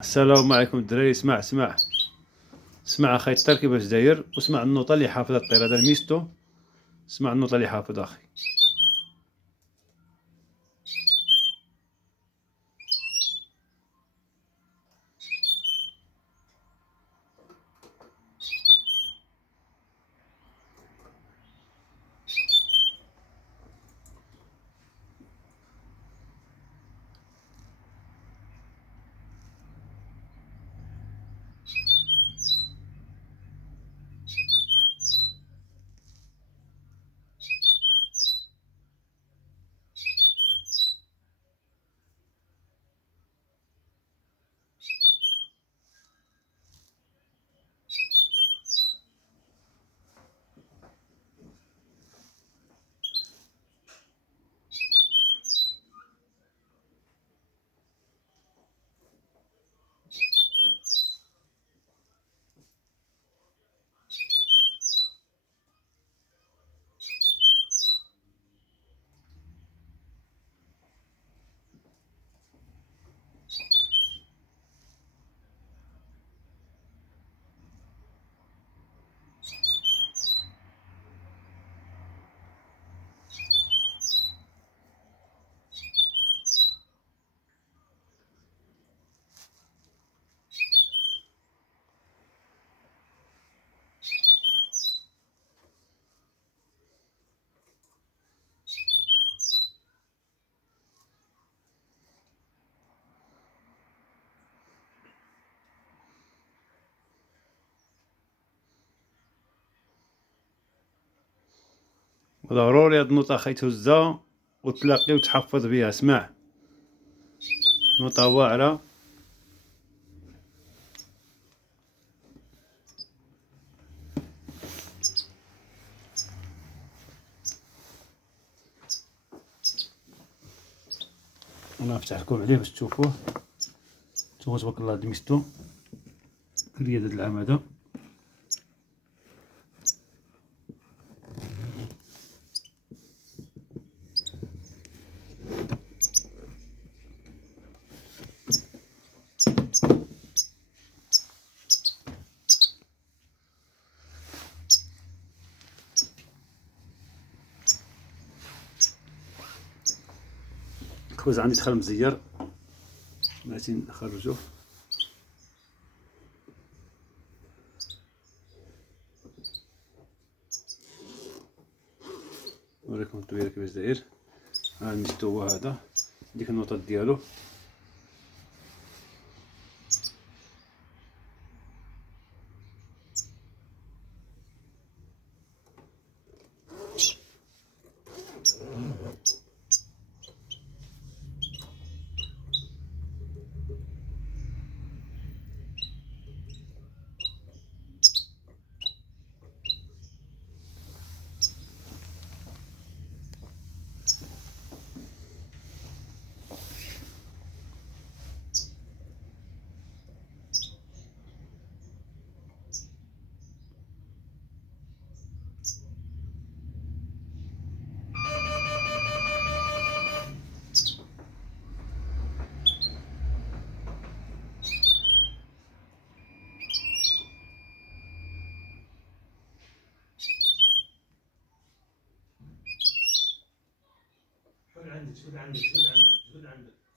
السلام عليكم الدراري. اسمع اخي الطير كيفاش داير، واسمع النوطه اللي حافظ الطير هذا الميستو. اسمع النوطه اللي حافظ اخي. ضروري هاد النوطه اخي تهزها وتلاقي وتحفظ بها. اسمع، نوطه واعره. انا نفتح لكم عليه باش تشوفوه. نتوما تبارك الله دمجتو رياضة العام هذا. الخبز عندي دخل مزير، بغيتي نخرجوه. نوريكم الطويله كيفاش داير. ها المستوى هو هذا، ديك النوطه ديالو. خذ عندك خذ عندك خذ عندك خذ عندك